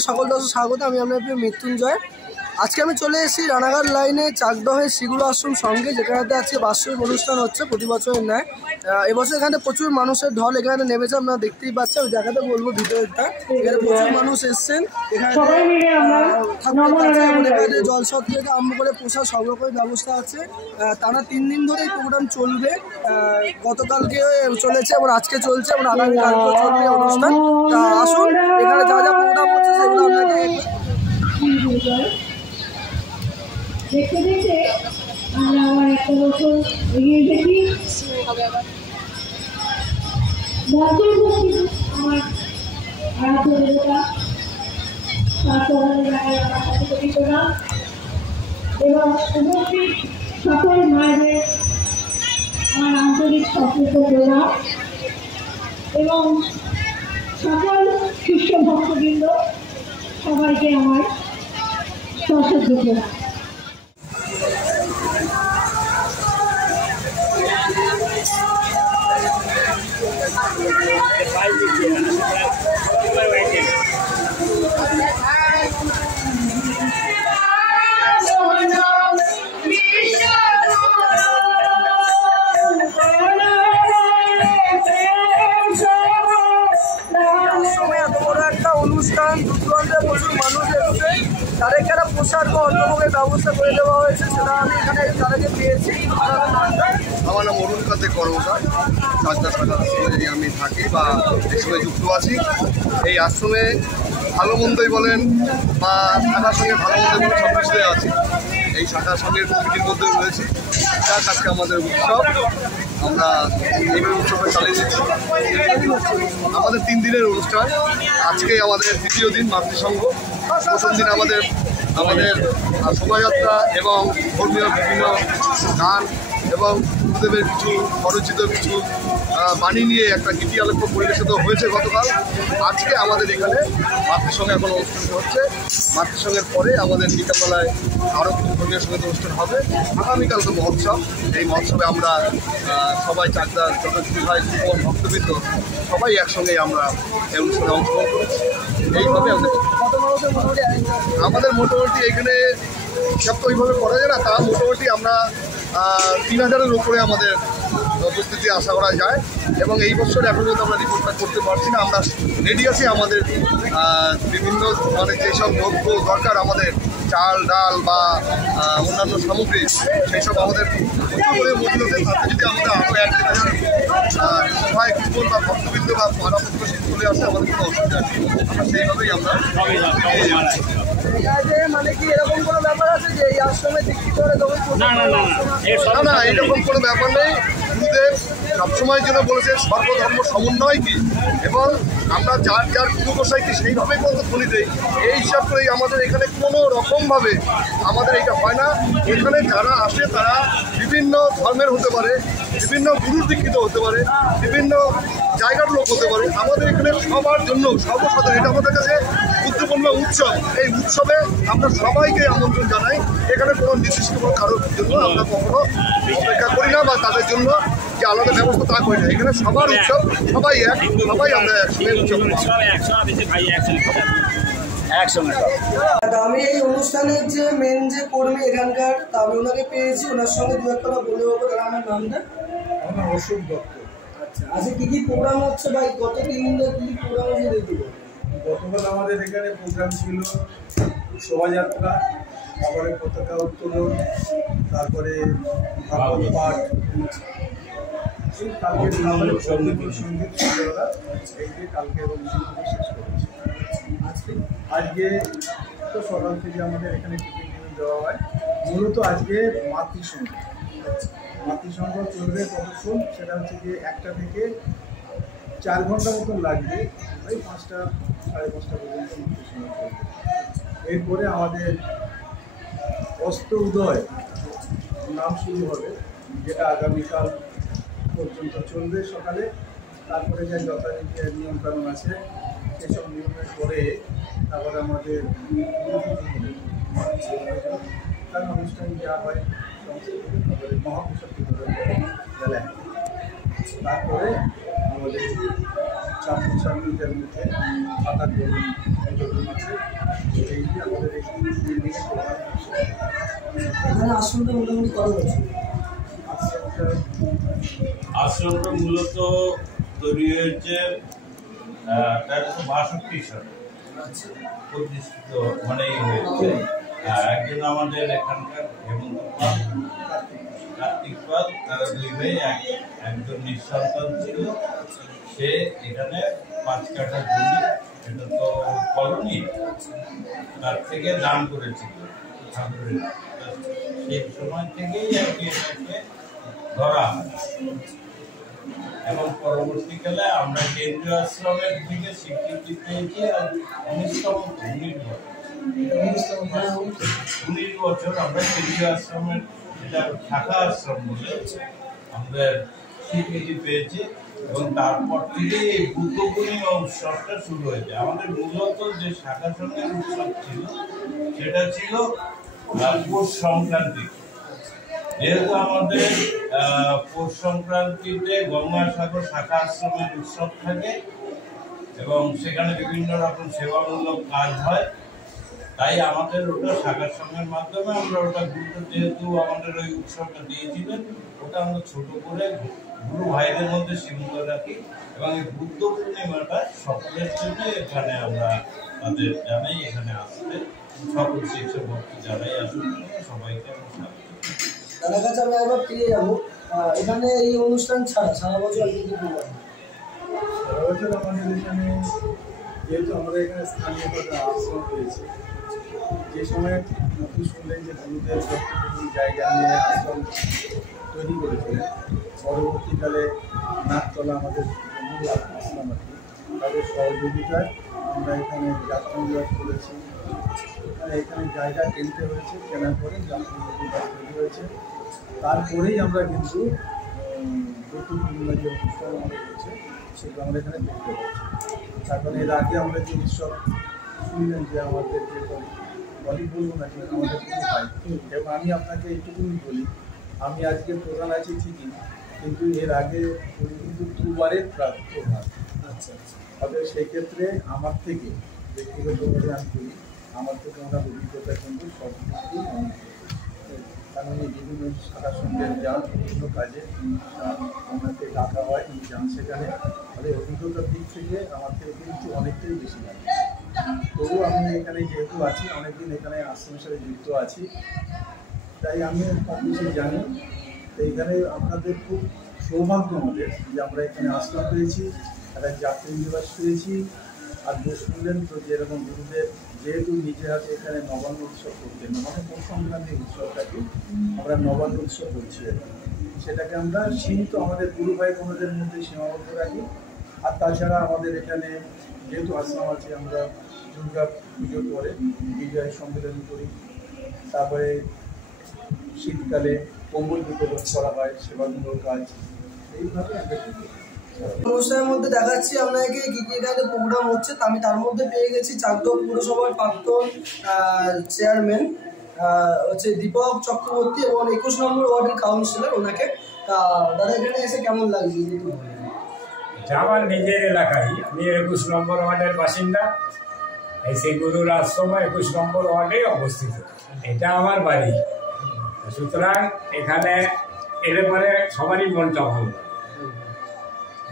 সবাইকে সকল দর্শক স্বাগত। আমি আপনার প্রিয় মৃত্যুঞ্জয়। আজকে আমি চলে এসেছি রানাঘাট লাইনে চাকদহের শ্রীগুরু আশ্রম সঙ্গে, যেখানেতে আজকে বাৎসরিক অনুষ্ঠান হচ্ছে প্রতি বছরের ন্যায়। এবছর এখানে প্রচুর মানুষের ঢল এখানে নেমেছে, আপনারা দেখতেই পাচ্ছেন। আমি দেখাতে বলবো ভিতরটা, এখানে প্রচুর মানুষ এসছেন। এখানে জলসব থেকে আরম্ভ করে প্রসাদ সব রকমের ব্যবস্থা আছে। টানা 3 দিন ধরে এই প্রোগ্রাম চলবে। গতকালকে চলেছে এবং আজকে চলছে এবং আগামীকালকেও চলবে অনুষ্ঠান। আসুন, এখানে যা যা প্রোগ্রাম হচ্ছে সেগুলো আপনাকে দেখতে দেখতে আমরা আবার একটা বছর এগিয়ে দেখি। আমার আরাধ্য দেবতা এবং উপস্থিত সকল মায়েদের আমার আন্তরিক সচেত প্রণাম এবং সকল শিষ্য ভক্তবৃন্দ সবাইকে আমার সশ্রদ্ধ প্রণাম। অনুষ্ঠান দূরদূরান্তের প্রচুর মানুষ এসেছে, তাদেরকে একটা পোশাক বা অন্যভাবের ব্যবস্থা করে দেওয়া হয়েছে, সেটা আমি এখানে তাদেরকে পেয়েছি। আমার নাম অরুণ কান্তি কর্মকার, চাকদা শাখা আশ্রমে আমি থাকি বা এই সময় যুক্ত আছি। এই আশ্রমে ভালো মন্দই বলেন বা শাখার সঙ্গে ভালো মন্দ বলে সব কিছুতে আছি। এই শাখার সঙ্গে কমিটির মধ্যে রয়েছি। যার আজকে আমাদের উৎসব, আমরা এইভাবে উৎসবটা চালিয়ে দিচ্ছি। আমাদের 3 দিনের অনুষ্ঠান, আজকে আমাদের দ্বিতীয় দিন মাতৃসংঘ। প্রথম দিন আমাদের শোভাযাত্রা এবং ধর্মীয় বিভিন্ন গান এবং গুরুদেবের কিছু স্বরচিত কিছু বাণী নিয়ে একটা গীতি আলোক্য পরিবেশিত হয়েছে গতকাল। আজকে আমাদের এখানে মাতৃসংঘে এখন অনুষ্ঠান হচ্ছে। মাতৃসংঘের পরে আমাদের বিকালবেলায় আরও কিছু ধর্মীয় সঙ্গীত অনুষ্ঠান হবে। আগামীকাল তো মহোৎসব। এই মহোৎসবে আমরা সবাই চাকদার যত ভাই ভক্তবৃন্দ সবাই একসঙ্গে আমরা এই অনুষ্ঠানে অংশগ্রহণ করেছি। এইভাবে আমাদের মোটামুটি এখানে সব তো ওইভাবে করা যায় না, তা মোটামুটি আমরা 3000-এর উপরে আমাদের উপস্থিতি আশা করা যায়। এবং এই বছর এখন পর্যন্ত আমরা রিপোর্টটা করতে পারছি না। আমরা রেডি আছি। আমাদের বিভিন্ন মানে যেসব দ্রব্য দরকার, আমাদের চাল ডাল বা অন্যান্য সামগ্রী, সেই সব আমাদের প্রচুর করে মজুদ আছে। তাতে যদি আমাদের আরও 1-2 সবাই কৃপণ বা ভক্তবৃন্দ বা পাড়া প্রতিবেশী চলে আসে, আমাদের কোনো অসুবিধা নেই। আমরা সেইভাবেই আমরা মানে কি এরকম কোনো ব্যাপার আছে যে এই আশ্রমে দীক্ষিত হলে না, এরকম কোনো ব্যাপার নেই। গুরুদেব সবসময় যেন বলেছে সর্বধর্ম সমন্বয় কি, এবং আমরা যার যার গুরু গোসাইকে সেইভাবেই বলতে ধনী দেই। এই হিসাব করেই আমাদের এখানে কোনো রকমভাবে আমাদের এটা হয় না। এখানে যারা আসে তারা বিভিন্ন ধর্মের হতে পারে, বিভিন্ন গুরুর দীক্ষিত হতে পারে, বিভিন্ন জায়গার লোক হতে পারে। আমাদের এখানে সবার জন্য সর্বসাধারণ, এটা আমাদের কাছে গুরুত্বপূর্ণ উৎসব। এই উৎসবে আমরা সবাইকে আমন্ত্রণ জানাই। এখানে কোনো নির্দিষ্ট কোনো কারোর জন্য আমরা কখনো অপেক্ষা করি না বা তাদের জন্য যে আলাদা ব্যবস্থা তা করি না। এখানে সবার উৎসব, সবাই সবাই আমরা একসঙ্গে উৎসব একসঙ্গে। আমি এই অনুষ্ঠানের যে মেন যে কর্মী এখানকার, তা আমি ওনাকে পেয়েছি। ওনার সঙ্গে 2 একটা বলে দেবো। আমার নামটা আমার অশোক দত্ত। আচ্ছা, আজকে কী কী প্রোগ্রাম হচ্ছে ভাই? গত 3 দিন ধরে কী কী প্রোগ্রাম হচ্ছে দেখি। গতকাল আমাদের এখানে প্রোগ্রাম ছিল শোভাযাত্রা, তারপরে পতাকা উত্তোলন, তারপরে ভাগবত পাঠ, কালকে সঙ্গীত সন্ধ্যাবেলা, এই যে কালকে অনুষ্ঠানটি শেষ করেছি। আজকে তো সকাল থেকে আমাদের এখানে টিফিন দেওয়া হয়। মূলত আজকে মাতৃসংঘ চলবে কতক্ষণ, সেটা হচ্ছে যে 1টা থেকে 4 ঘন্টা মতন লাগবে, ওই 5টা সাড়ে 5টা পর্যন্ত মাতৃসংঘ চলবে। এরপরে আমাদের অস্ত উদয় নাম শুরু হবে, যেটা আগামীকাল পর্যন্ত চলবে সকালে। তারপরে যে যথারীতি নিয়মকানুন আছে সেসব নিয়মের পরে তারপরে আমাদের তার অনুষ্ঠান যা হয় মহাপ্রসাদ বেলায়। তারপরে আমাদের ছাত্রছাত্রীদের মধ্যে খাতা গ্রহণ প্রোগ্রাম আছে। এই যে আমাদের এই বিল্ডিংয়ে প্রোগ্রাম হচ্ছে। এখানে আশ্রমটা মোটামুটি কত বছর? আশ্রমটা মূলত তৈরি হয়েছে 1362 সালে প্রতিষ্ঠিত মানে হয়েছে। একজন আমাদের এখানকার হেমন্ত পাল, কার্তিক পাল, তারা দুই ভাই, একজন নিঃসন্তান ছিল। সে এখানে 5 কাঠা জমি, এটা তো কলোনি, তার থেকে দান করেছিল ঠাকুরের। সেই সময় থেকেই আর কি এটাকে ধরা হয় এবং পরবর্তীকালে আমরা কেন্দ্রীয় আশ্রমের থেকে স্বীকৃতি পেয়েছি। আর 19 বছর আমরা কেন্দ্রীয় আশ্রমের যেটা শাখা আশ্রম বলে আমরা স্বীকৃতি পেয়েছি এবং তারপর থেকে এই বুদ্ধ পূর্ণিমা উৎসবটা শুরু হয়েছে। আমাদের মূলত যে শাখা সঙ্গের উৎসব ছিল সেটা ছিল পৌষ সংক্রান্তি। যেহেতু আমাদের পৌষ সংক্রান্তিতে গঙ্গাসাগর শাখা আশ্রমের উৎসব থাকে এবং সেখানে বিভিন্ন রকম সেবামূলক কাজ হয়, তাই আমাদের ওটা শাখা সংঘের মাধ্যমে আমরা ওটা গুরুত্ব, যেহেতু আমাদের ওই উৎসবটা দিয়েছিলেন, ওটা আমরা ছোট করে গুরু ভাইদের মধ্যে সীমিত রাখি এবং এই বুদ্ধ পূর্ণিমাটা সকলের জন্য এখানে আমরা তাদের জানাই এখানে আসতে। সকল শিক্ষক ভক্তি যারাই আসুন সবাইকে আমরা স্বাগত। তার কাছে আমি একবার ফিরে যাবো। এখানে এই অনুষ্ঠান ছাড়া সারা বছর কি কি প্রোগ্রাম? সারা বছর আমাদের এখানে, যেহেতু আমরা এখানে স্থানীয়ভাবে আশ্রম পেয়েছি, যে সময় আপনি শুনলেন যে গুরুদেব যতটুকু জায়গা নিয়ে আশ্রম তৈরি করেছিলেন, পরবর্তীকালে নাকতলা আমাদের মূল আশ্রম আর কি, তাদের সহযোগিতায় আমরা এখানে যাত্রানিবাস করেছি। এখানে জায়গা কিনতে হয়েছে, কেনার পরে যাত্রানিবাস তৈরি হয়েছে। তারপরেই আমরা কিন্তু বুদ্ধ পূর্ণিমা যে অনুষ্ঠান আমাদের হচ্ছে সেটা আমরা এখানে দেখতে পাচ্ছি। তারপরে এর আগে আমরা যে উৎসব শুনলেন যে আমাদের যে বলি বলবো না যে আমাদের কোনো ভাই, এবং আমি আপনাকে এইটুকুনি বলি, আমি আজকে প্রধান আছি ঠিকই, কিন্তু এর আগে উনি কিন্তু 2 বারের প্রধান। আচ্ছা, অতএব সেই ক্ষেত্রে আমার থেকে ব্যক্তিগতভাবে আমি বলি, আমার থেকে ওনার অভিজ্ঞতা কিন্তু সব কিছুই অনেক, কারণ এই বিভিন্ন শাখা সঙ্গের যান, বিভিন্ন কাজে ওনাকে ডাকা হয়, তিনি যান সেখানে, ফলে অভিজ্ঞতার দিক থেকে আমার থেকে কিন্তু অনেকটাই বেশি লাগে। তবুও আমি এখানে যেহেতু আছি, অনেকদিন এখানে আশ্রমের সাথে যুক্ত আছি, তাই আমি কম বেশি জানি। তো এখানে আপনাদের খুব সৌভাগ্য আমাদের যে আমরা এখানে আশ্রম পেয়েছি, একটা যাত্রী নিবাস পেয়েছি। আর শুনলেন তো যেরকম গুরুদেব যেহেতু নিজে হাতে এখানে নবান্ন উৎসব করতেন, মানে পৌষ সংক্রান্তি উৎসবটাকে আমরা নবান্ন উৎসব করছি, সেটাকে আমরা সীমিত আমাদের গুরু ভাই বোনদের মধ্যে সীমাবদ্ধ রাখি। আর তাছাড়া আমাদের এখানে যেহেতু আশ্রম আছে, আমরা দুর্গা পুজোর পরে বিজয় সম্মেলন করি, তারপরে শীতকালে কম্বল বিতরণ করা হয়, সেবামূলক কাজ, এইভাবে আমরা অনুষ্ঠানের মধ্যে দেখাচ্ছি আপনাকে কি কি এখানে প্রোগ্রাম হচ্ছে। আমি তার মধ্যে পেয়ে গেছি চাকদহ পুরসভার প্রাক্তন চেয়ারম্যান হচ্ছে দীপক চক্রবর্তী এবং 21 নম্বর ওয়ার্ডের কাউন্সিলর, ওনাকে। দাদা এখানে এসে কেমন লাগছে? আমার নিজের এলাকায়, আমি 21 নম্বর ওয়ার্ডের বাসিন্দা। এই সেই গুরুর আশ্রম 21 নম্বর ওয়ার্ডে অবস্থিত, এটা আমার বাড়ি। সুতরাং এখানে এলে পরে সবারই মনটা ভালো।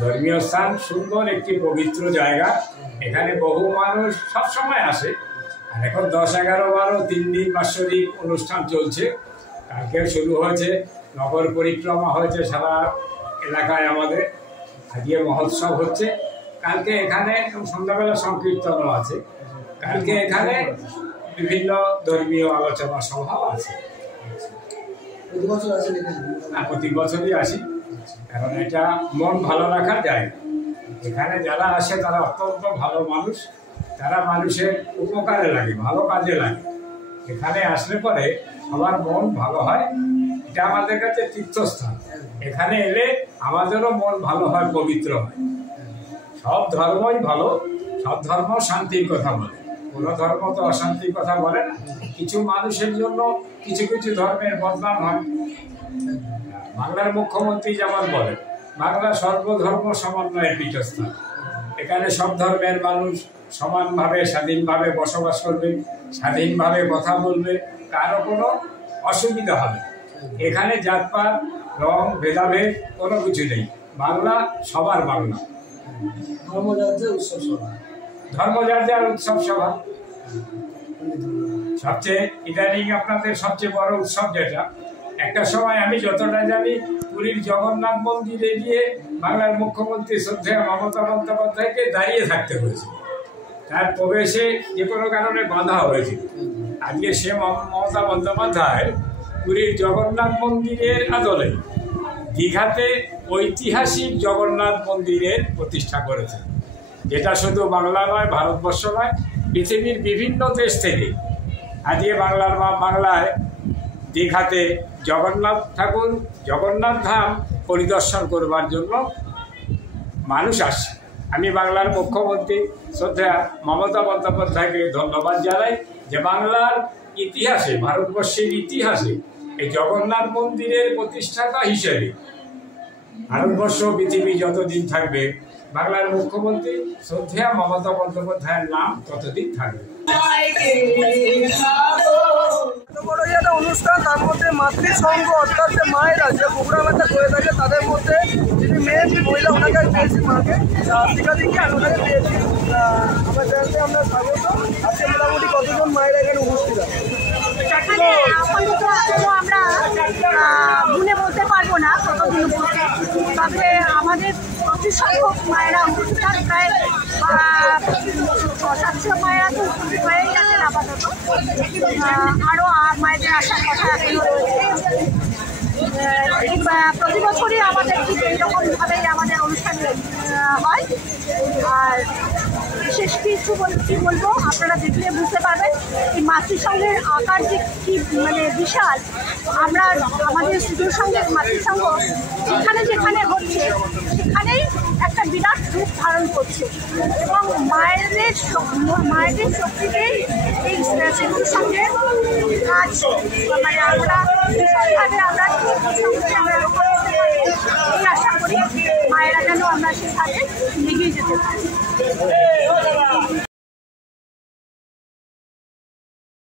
ধর্মীয় স্থান, সুন্দর একটি পবিত্র জায়গা, এখানে বহু মানুষ সবসময় আসে। আর এখন 10, 11, 12 3 দিন বাৎসরিক অনুষ্ঠান চলছে। কালকে শুরু হয়েছে, নগর পরিক্রমা হয়েছে সারা এলাকায় আমাদের, আজকে মহোৎসব হচ্ছে। কালকে এখানে সন্ধ্যাবেলা সংকীর্তনও আছে। কালকে এখানে বিভিন্ন ধর্মীয় আলোচনা সভা আছে। প্রতি বছরই আসি, কারণ এটা মন ভালো রাখার জায়গা। এখানে যারা আসে তারা অত্যন্ত ভালো মানুষ, তারা মানুষের উপকারে লাগে, ভালো কাজে লাগে। এখানে আসলে পরে সবার মন ভালো হয়। এটা আমাদের কাছে তীর্থস্থান। এখানে এলে আমাদেরও মন ভালো হয়, পবিত্র হয়। সব ধর্মই ভালো, সব ধর্ম শান্তির কথা বলে, কোনো ধর্ম তো অশান্তির কথা বলে না। কিছু মানুষের জন্য কিছু কিছু ধর্মের বদনাম হয়। বাংলার মুখ্যমন্ত্রী যেমন বলেন, বাংলা সর্বধর্ম সমন্বয়ের পীঠস্থান। এখানে সব ধর্মের মানুষ সমানভাবে স্বাধীনভাবে বসবাস করবে, স্বাধীনভাবে কথা বলবে, কারো কোনো অসুবিধা হবে না। এখানে জাতপাত রং ভেদাভেদ কোনো কিছু নেই। বাংলা সবার বাংলা। ধর্মযাত্রা উৎসব সভা, ধর্মযাত্রার উৎসব সভা সবচেয়ে ইদানিং আপনাদের সবচেয়ে বড় উৎসব যেটা, একটা সময় আমি যতটা জানি পুরীর জগন্নাথ মন্দিরে গিয়ে বাংলার মুখ্যমন্ত্রী শ্রদ্ধেয় মমতা বন্দ্যোপাধ্যায়কে দাঁড়িয়ে থাকতে হয়েছিল, তার প্রবেশে যে কোনো কারণে বাধা হয়েছিল। আজকে সে মমতা বন্দ্যোপাধ্যায় পুরীর জগন্নাথ মন্দিরের আদলে দীঘাতে ঐতিহাসিক জগন্নাথ মন্দিরের প্রতিষ্ঠা করেছে, যেটা শুধু বাংলা নয়, ভারতবর্ষ নয়, পৃথিবীর বিভিন্ন দেশ থেকে আজকে বাংলায় দীঘাতে জগন্নাথ ঠাকুর, জগন্নাথ ধাম পরিদর্শন করবার জন্য মানুষ আসছে। আমি বাংলার মুখ্যমন্ত্রী শ্রদ্ধা মমতা বন্দ্যোপাধ্যায়কে ধন্যবাদ জানাই যে বাংলার ইতিহাসে, ভারতবর্ষের ইতিহাসে এই জগন্নাথ মন্দিরের প্রতিষ্ঠাতা হিসেবে ভারতবর্ষ পৃথিবী যতদিন থাকবে বাংলার মুখ্যমন্ত্রী শ্রদ্ধেয় মমতা বন্দ্যোপাধ্যায়ের নাম ততদিন থাকবে। বড় একটা অনুষ্ঠান, তার মধ্যে মাতৃসংঘ অর্থাৎ যে মায়েরা যে প্রোগ্রাম একটা করে থাকে তাদের মধ্যে যিনি মেন মহিলা ওনাকে পেয়েছি, মাকে শিক্ষাদিকে আমি ওনাকে পেয়েছি। আমার জানতে আমরা স্বাগত। আজকে মোটামুটি কতজন মায়েরা এখানে উপস্থিত আছে? আমরা গুনে বলতে পারবো না কতদিন উপস্থিত, তবে আমাদের প্রতি সংখ্যক মায়েরা উপস্থিত, প্রায় 700 মায়েরা তো হয়ে গেছেন আপাতত, আরও মায়েদের আসার কথা এখনো রয়েছে। প্রতি বছরই আমাদের ঠিক এইরকমভাবেই আমাদের অনুষ্ঠান হয়। আর বিশেষ কিছু কি বলবো, আপনারা দেখলে বুঝতে পারবেন এই মাতৃসংঘের আকার যে কি মানে বিশাল। আমরা আমাদের সুযোগ সঙ্গে মাতৃসংঘ যেখানে যেখানে হচ্ছে সেখানেই একটা বিরাট রূপ ধারণ করছে, এবং মায়েদের শক্তিতেই এই শিশুর সঙ্গে কাজ মানে আমরা ভীষণভাবে আমরা এই আশা করি মায়েরা যেন আমরা সেভাবে এগিয়ে যেতে পারি।